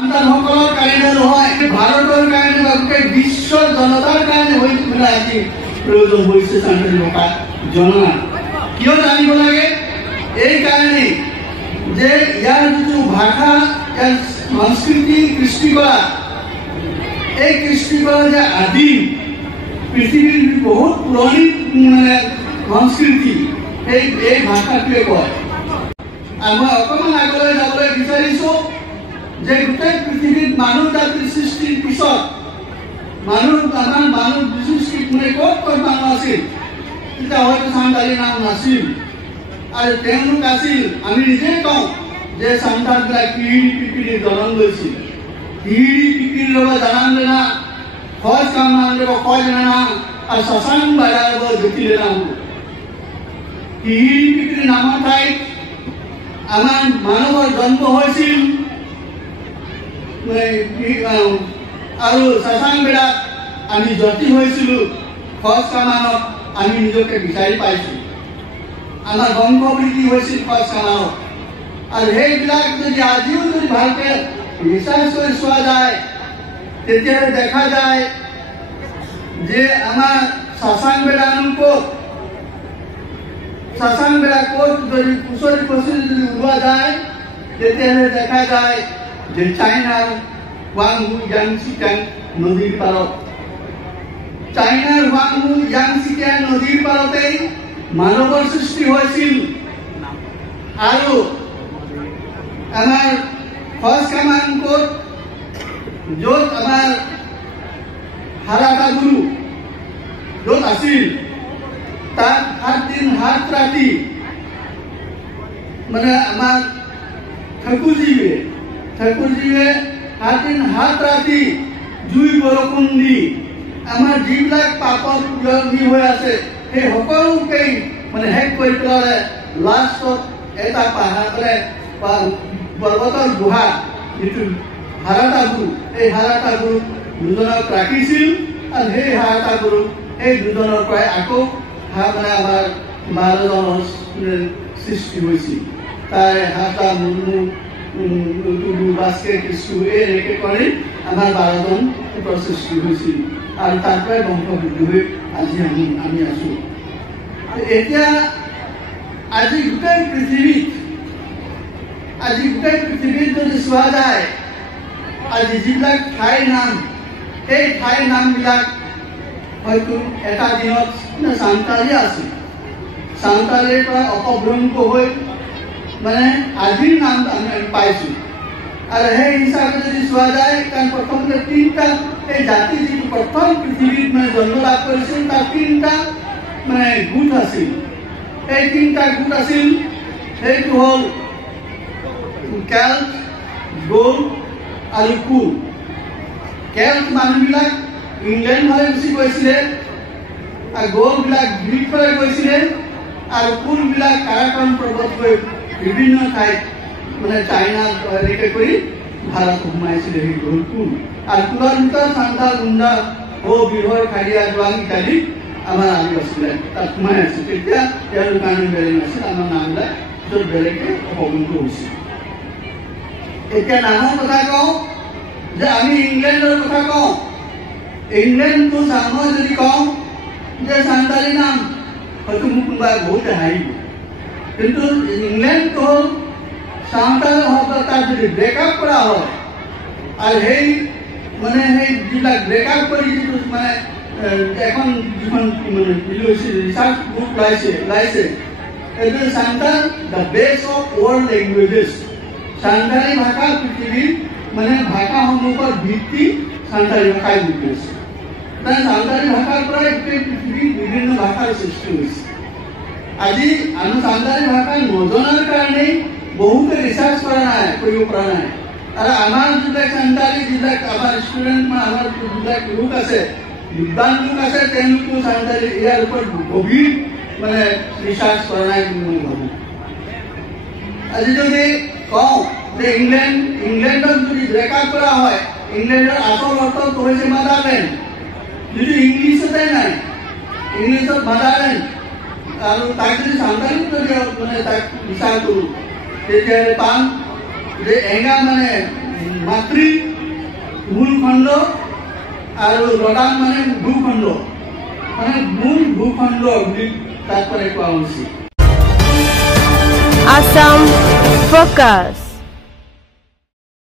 সন্তানসকলৰ কাৰণে নহয়, ভাৰতৰ কাৰণে বা গোটেই বিশ্বৰ জনতাৰ কাৰণে হৈ পেলাই আজি প্ৰয়োজন হৈছে সান্তালী ভাষা জনা। কিয় জানিব লাগে? এই কাৰণে যে ইয়াৰ যিটো ভাষা, ইয়াৰ সংস্কৃতি, কৃষ্টিকলা, এই কৃষ্টিকলা যে আদিম পৃথিৱীৰ বহুত পুৰণি সংস্কৃতি এই ভাষাটোৱে কয়। আৰু মই অকণমান আগলৈ যাবলৈ বিচাৰিছোঁ যে গোটেই পৃথিৱীত মানুহ জাতিৰ সৃষ্টিৰ পিছত মানুহ সৃষ্টিত ক'ত মানুহ আছিল, তেতিয়া হয়তো সান্তালী নাম নাছিল। আৰু তেওঁলোক আছিল, আমি নিজে কওঁ যে সান্তালবিলাক কিৰিৰি পিপিৰি জনম লৈছিল। কিৰিৰি পিপিৰি ল'ব জানান না, খজ কামান ল'ব খজ জানা, আৰু শশাংক বাজা ল'ব জটিলে নাম। কিৰিৰি পিপিৰি নামৰ ঠাইত আমাৰ মানৱৰ জন্ম হৈছিল। আৰু শশাংকবিলাক আমি জ্যোতি হৈছিলোঁ, খজ কামানত আমি নিজকে বিচাৰি পাইছোঁ। আমাৰ বংশ বৃদ্ধি হৈছিল খজ কামানত। আৰু সেইবিলাক যদি আজিও যদি ভালকৈ ৰিচাৰ্চ কৰি চোৱা যায়, তেতিয়াহ'লে দেখা যায় যে আমাৰ শশাংকবিলাক ক'ত, শশাংকবিলাক ক'ত যদি কুচৰি কুচৰি যদি ওলোৱা যায়, তেতিয়াহ'লে দেখা যায় যে চাইনাৰ হুৱাংহু ইয়াংচিকিয়াং নদীৰ পাৰত, চাইনাৰ হুৱাংহু ইয়াংচিকিয়াং নদীৰ পাৰতেই মানৱৰ সৃষ্টি হৈছিল। আৰু আমাৰ খজ কামান ক'ত, য'ত আমাৰ হাৰাটা গুৰু য'ত আছিল, তাত 7 দিন 7 ৰাতি আমাৰ ঠাকুৰজীয়ে 7 দিন 7 ৰাতি জুই বৰষুণ দি আমাৰ যিবিলাক পাপত হৈ আছে সেই সকলোকেই শেষ কৰি পেলালে। লাষ্টত এটা পৰ্বতৰ গুহা, যিটো হাৰাটা গুৰু, এই হাৰাটা গুৰু দুজনক ৰাখিছিল। আৰু সেই হাৰাটা গুৰু এই দুজনৰ পৰাই আকৌ আমাৰ 12জনৰ সৃষ্টি হৈছিল। তাৰে হাতা মুনু টুডু বাস্কে কিছু এনেকৈ কৰি আমাৰ 12জন সৃষ্টি হৈছিল। আৰু তাৰ পৰাই বংশ বৃদ্ধি হৈ আজি আমি আছোঁ। এতিয়া আজি গোটেই পৃথিৱীত যদি চোৱা যায়, আজি যিবিলাক ঠাইৰ নাম, সেই ঠাইৰ নামবিলাক হয়তো এটা দিনত সান্তালী আছিল, সান্তালীৰ পৰা অপভ্ৰংশ হৈ আজিৰ নাম আমি পাইছোঁ। আৰু সেই হিচাপে যদি চোৱা যায়, কাৰণ প্ৰথমতে 3টা এই জাতি যিটো প্ৰথম পৃথিৱীত জন্ম লাভ কৰিছিল, তাৰ 3টা গোট আছিল। এই 3টা গোট আছিল, সেইটো হ'ল কেল্ট, গ'ল আৰু কুল। কেল্ট মানুহবিলাক ইংলেণ্ড ফালে গুচি গৈছিলে, আৰু গ'লবিলাক গ্ৰীক ফালে গৈছিলে, আৰু কুলবিলাক কাৰাকন পৰ্বত গৈ বিভিন্ন ঠাইত চাইনা এনেকৈ কৰি ভাৰত সোমাইছিলে। সেই গ'ল কুল। আৰু কুলৰ ভিতৰত সান্তাল, মুণ্ডা, বিহৰ, খাৰিয়া, জোৱাং ইত্যাদি আমাৰ আদি আছিলে, তাত সোমাই আছিল। তেতিয়া তেওঁলোকৰ কাৰণে বেলেগ নাছিল, আমাৰ নামবিলাক য'ত বেলেগকৈ অপভ্ৰংশ হৈছিল। এতিয়া নামৰ কথা কওঁ যে আমি ইংলেণ্ডৰ কথা কওঁ। ইংলেণ্ডটো মই যদি কওঁ যে সান্তালী নাম, হয়তো মোক কোনোবাই বহুতে হাঁহিব। কিন্তু ইংলেণ্ডটো হ'ল সাঁওতাল শব্দ, তাত যদি ব্ৰেকআপ কৰা হয়, আৰু সেই যিবিলাক ব্ৰেকআপ কৰি যিটো এখন যিখন ৰিচাৰ্চ গ্ৰুপ ওলাইছে, এইটো সাঁওতাল দ্য বেছ অফ ৱৰ্ল্ড লেংগুৱেজেছ। সাঁওতালী ভাষা পৃথিৱীৰ ভাষাসমূহৰ ভিত্তি সাঁওতালী ভাষাই বুজি আছে। সাঁওতালী ভাষাৰ পৰাই গোটেই পৃথিৱীৰ বিভিন্ন ভাষাৰ সৃষ্টি হৈছে। আজি আমি সাঁওতালী ভাষা নজনাৰ কাৰণেই বহুতে ৰিচাৰ্চ কৰিব পৰা নাই। আৰু আমাৰ যিবিলাক সাঁওতালী, যিবিলাক আমাৰ ষ্টুডেণ্ট, আমাৰ যিবিলাক লোক আছে, বিদ্বান লোক আছে, তেওঁলোকেও সাঁওতালী ইয়াৰ ওপৰত গভীৰ ৰিচাৰ্চ কৰা নাই বুলি মই ভাবোঁ। আজি যদি কওঁ যে ইংলেণ্ডত যদি ব্ৰেকআপ কৰা হয়, ইংলেণ্ডৰ আচল অৰ্থটো হৈছে মাদাৰলেণ্ড। যদি ইংলিছতে নাই, ইংলিছত মাদাৰলেণ্ড, আৰু তাক যদি সাঁওতালীত যদি তাক বিচাৰ কৰোঁ, তেতিয়াহ'লে পাম যে এঙা মাতৃ মূলখণ্ড আৰু লদাখ মানে ভূখণ্ড মানে মূল ভূখণ্ড বুলি তাৎপৰ্য কোৱা হৈছে। Assam Focus।